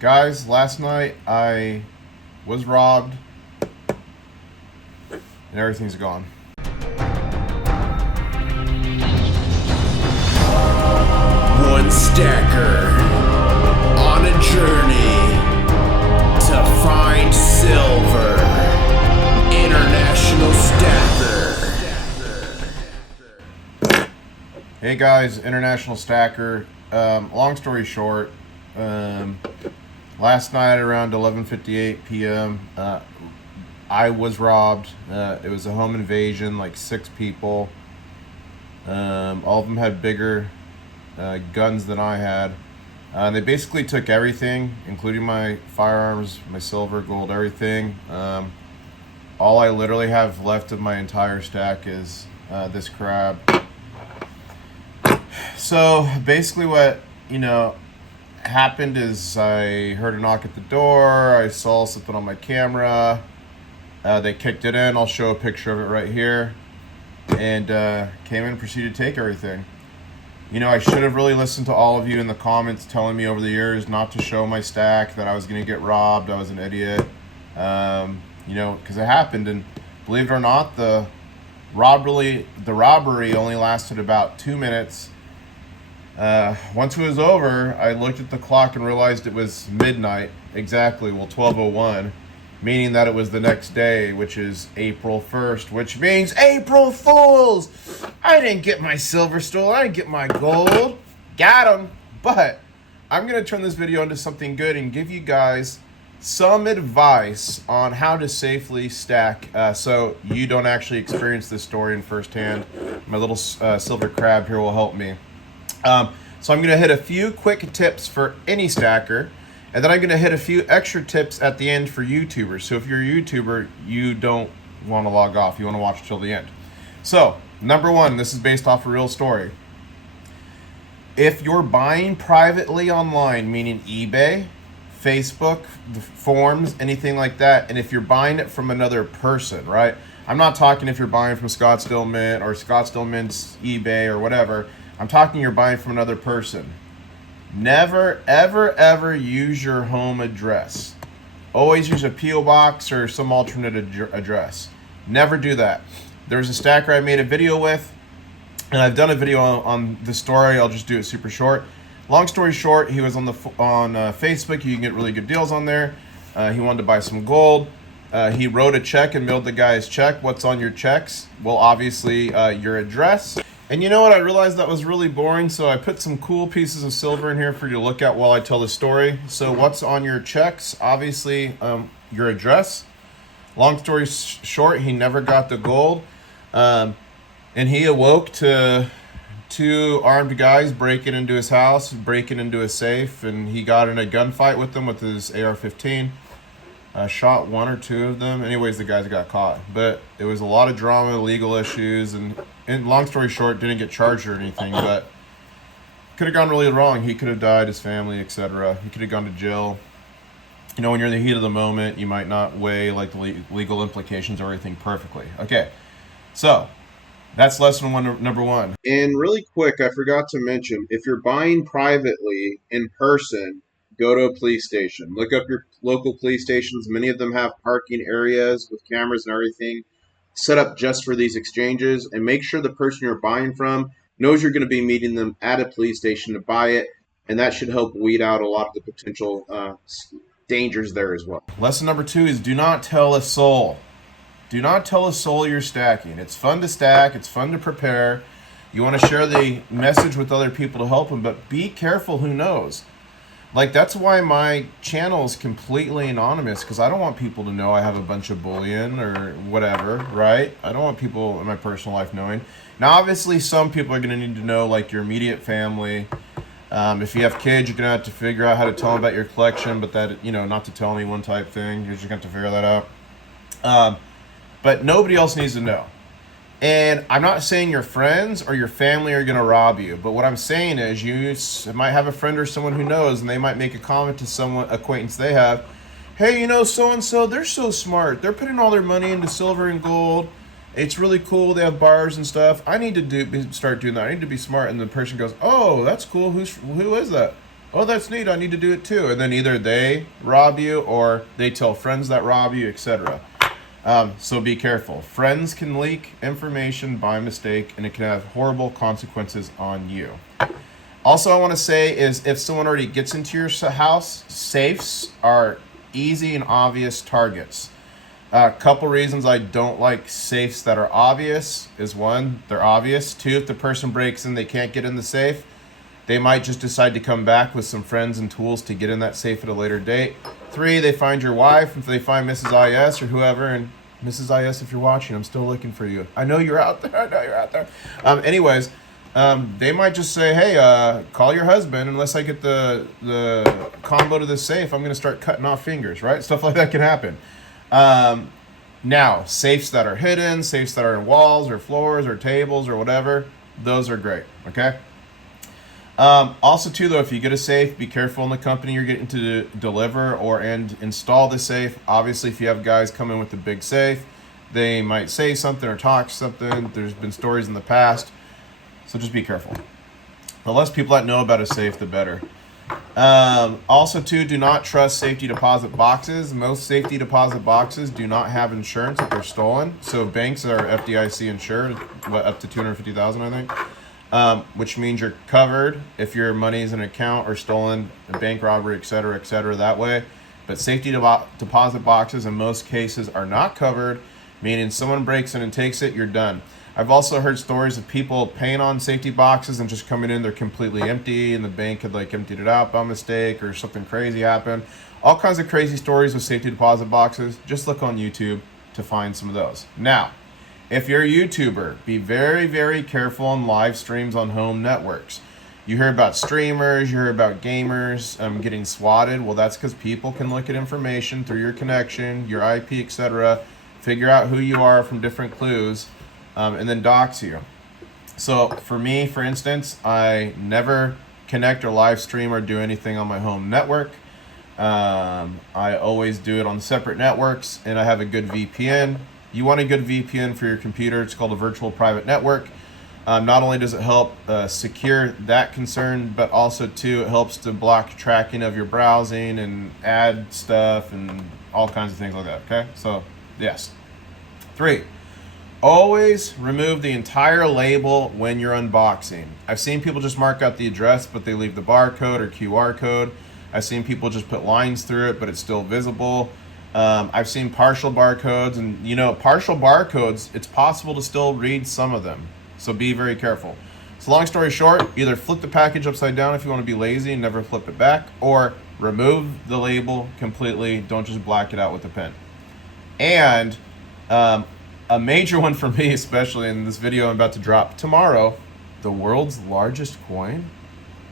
Guys, last night I was robbed and everything's gone. One stacker on a journey to find silver. International Stacker. Hey guys, International Stacker. Long story short, last night around 11:58 p.m., I was robbed. It was a home invasion, like 6 people. All of them had bigger guns than I had. They basically took everything, including my firearms, my silver, gold, everything. All I literally have left of my entire stack is this crab. So basically what, happened is I heard a knock at the door. I saw something on my camera. They kicked it in. I'll show a picture of it right here. And came in and proceeded to take everything. I should have really listened to all of you in the comments telling me over the years not to show my stack, that I was going to get robbed. I was an idiot. Because it happened. And believe it or not, the robbery only lasted about 2 minutes. Once it was over, I looked at the clock and realized it was midnight. Exactly, 12:01. Meaning that it was the next day, which is April 1st, which means April Fools! I didn't get my silver stolen, I didn't get my gold. Got 'em. But I'm going to turn this video into something good and give you guys some advice on how to safely stack so you don't actually experience this story in firsthand. My little silver crab here will help me. So I'm going to hit a few quick tips for any stacker. And then I'm going to hit a few extra tips at the end for YouTubers. So if you're a YouTuber, you don't want to log off. You want to watch till the end. So, number one, this is based off a real story. If you're buying privately online, meaning eBay, Facebook, the forums, anything like that, and if you're buying it from another person, right? I'm not talking if you're buying from Scottsdale Mint or Scottsdale Mint's eBay or whatever. I'm talking you're buying from another person. Never, ever, ever use your home address. Always use a P.O. box or some alternate address. Never do that. There's a stacker I made a video with, and I've done a video on the story. I'll just do it super short. Long story short, he was on Facebook. You can get really good deals on there. He wanted to buy some gold. He wrote a check and mailed the guy his check. What's on your checks? Well, obviously, your address. And you know what? I realized that was really boring, so I put some cool pieces of silver in here for you to look at while I tell the story. So what's on your checks? Obviously, your address. Long story short, he never got the gold. And he awoke to 2 armed guys breaking into his house, breaking into a safe, and he got in a gunfight with them with his AR-15. Shot 1 or 2 of them. Anyways, the guys got caught. But it was a lot of drama, legal issues, and long story short, didn't get charged or anything, but could have gone really wrong. He could have died, his family, etc. He could have gone to jail. When you're in the heat of the moment, you might not weigh like the legal implications or everything perfectly. Okay, so that's lesson number 1. And really quick, I forgot to mention, if you're buying privately in person, go to a police station. Look up your local police stations. Many of them have parking areas with cameras and everything set up just for these exchanges. And make sure the person you're buying from knows you're going to be meeting them at a police station to buy it. And that should help weed out a lot of the potential dangers there as well. Lesson number 2 is do not tell a soul. Do not tell a soul you're stacking. It's fun to stack. It's fun to prepare. You want to share the message with other people to help them. But be careful who knows. Like, that's why my channel is completely anonymous, because I don't want people to know I have a bunch of bullion or whatever, right? I don't want people in my personal life knowing. Now, obviously, some people are going to need to know, like your immediate family. If you have kids, you're going to have to figure out how to tell them about your collection, but that, not to tell anyone type thing. You're just going to have to figure that out. But nobody else needs to know. And I'm not saying your friends or your family are going to rob you, but what I'm saying is you might have a friend or someone who knows, and they might make a comment to someone, acquaintance they have, hey, so-and-so, they're so smart. They're putting all their money into silver and gold. It's really cool. They have bars and stuff. I need to start doing that. I need to be smart. And the person goes, oh, that's cool. Who is that? oh, that's neat, I need to do it too. And then either they rob you or they tell friends that rob you, etc. So be careful. Friends can leak information by mistake, and it can have horrible consequences on you. Also, I want to say is if someone already gets into your house, safes are easy and obvious targets. A couple reasons I don't like safes that are obvious is one, they're obvious. Two, if the person breaks in, they can't get in the safe. They might just decide to come back with some friends and tools to get in that safe at a later date. Three, they find your wife, if they find Mrs. IS or whoever, and Mrs. IS, if you're watching, I'm still looking for you. I know you're out there. I know you're out there. Anyways, they might just say, hey, call your husband. Unless I get the combo to this safe, I'm going to start cutting off fingers, right? Stuff like that can happen. Now, safes that are hidden, safes that are in walls or floors or tables or whatever, those are great, okay? Also, too, though, if you get a safe, be careful in the company you're getting to deliver and install the safe. Obviously, if you have guys come in with a big safe, they might say something or talk something. There's been stories in the past, so just be careful. The less people that know about a safe, the better. Also, too, do not trust safety deposit boxes. Most safety deposit boxes do not have insurance if they're stolen. So banks are FDIC insured, up to $250,000, I think. Which means you're covered if your money is in an account or stolen, a bank robbery, etc., that way. But safety deposit boxes in most cases are not covered, meaning someone breaks in and takes it, you're done. I've also heard stories of people paying on safety boxes and just coming in, they're completely empty, and the bank had like emptied it out by mistake or something crazy happened. All kinds of crazy stories with safety deposit boxes. Just look on YouTube to find some of those. Now, if you're a YouTuber, be very, very careful on live streams on home networks. You hear about streamers, you hear about gamers getting swatted. Well, that's because people can look at information through your connection, your IP, etc., figure out who you are from different clues, and then dox you. So for me, for instance, I never connect or live stream or do anything on my home network. I always do it on separate networks, and I have a good VPN. You want a good VPN for your computer. It's called a virtual private network. Not only does it help secure that concern, but also too, it helps to block tracking of your browsing and add stuff and all kinds of things like that, okay? So, yes. 3, always remove the entire label when you're unboxing. I've seen people just mark out the address, but they leave the barcode or QR code. I've seen people just put lines through it, but it's still visible. I've seen partial barcodes, and partial barcodes, it's possible to still read some of them. So be very careful. So long story short, either flip the package upside down if you want to be lazy and never flip it back, or remove the label completely. Don't just black it out with a pen. And a major one for me, especially in this video I'm about to drop tomorrow, the world's largest coin,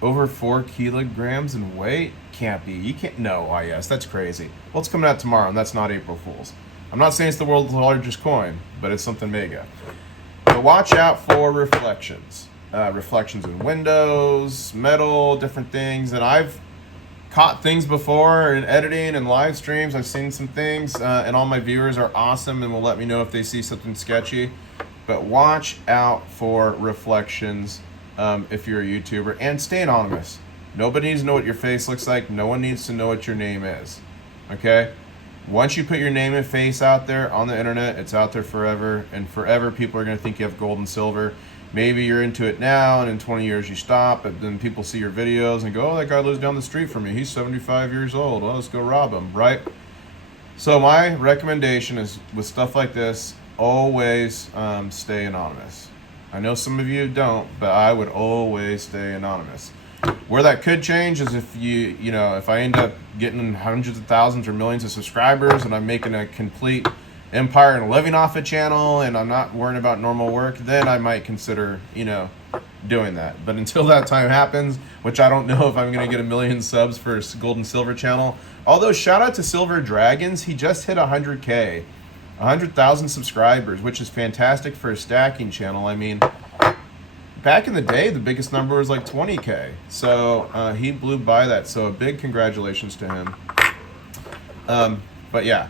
over 4 kilograms in weight. Can't be. You can't. No, yes, that's crazy. Well, it's coming out tomorrow, and that's not April Fool's. I'm not saying it's the world's largest coin, but it's something mega. So watch out for reflections. Reflections in windows, metal, different things. And I've caught things before in editing and live streams. I've seen some things, and all my viewers are awesome and will let me know if they see something sketchy. But watch out for reflections if you're a YouTuber, and stay anonymous. Nobody needs to know what your face looks like. No one needs to know what your name is, okay? Once you put your name and face out there on the internet, it's out there forever, and forever people are going to think you have gold and silver. Maybe you're into it now, and in 20 years you stop, but then people see your videos and go, oh, that guy lives down the street from me. He's 75 years old. Well, let's go rob him, right? So my recommendation is, with stuff like this, always stay anonymous. I know some of you don't, but I would always stay anonymous. Where that could change is if if I end up getting hundreds of thousands or millions of subscribers and I'm making a complete empire and living off a channel and I'm not worrying about normal work, then I might consider, doing that. But until that time happens, which I don't know if I'm going to get 1 million subs for Gold and Silver channel. Although shout out to Silver Dragons, he just hit 100K, 100,000 subscribers, which is fantastic for a stacking channel. I mean, back in the day, the biggest number was like 20K. So he blew by that. So a big congratulations to him. But yeah,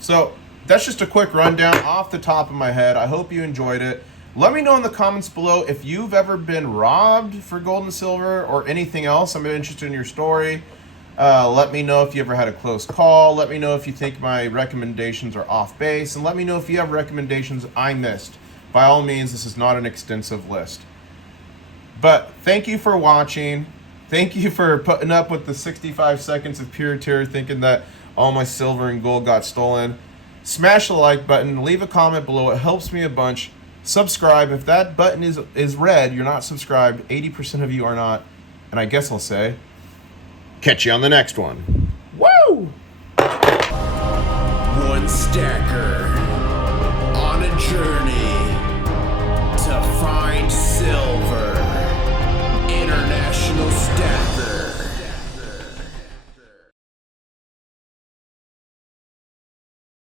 so that's just a quick rundown off the top of my head. I hope you enjoyed it. Let me know in the comments below if you've ever been robbed for gold and silver or anything else. I'm interested in your story. Let me know if you ever had a close call. Let me know if you think my recommendations are off base. And let me know if you have recommendations I missed. By all means, this is not an extensive list. But thank you for watching. Thank you for putting up with the 65 seconds of pure terror thinking that all my silver and gold got stolen. Smash the like button. Leave a comment below. It helps me a bunch. Subscribe. If that button is red, you're not subscribed. 80% of you are not. And I guess I'll say, catch you on the next one. Woo! One stacker.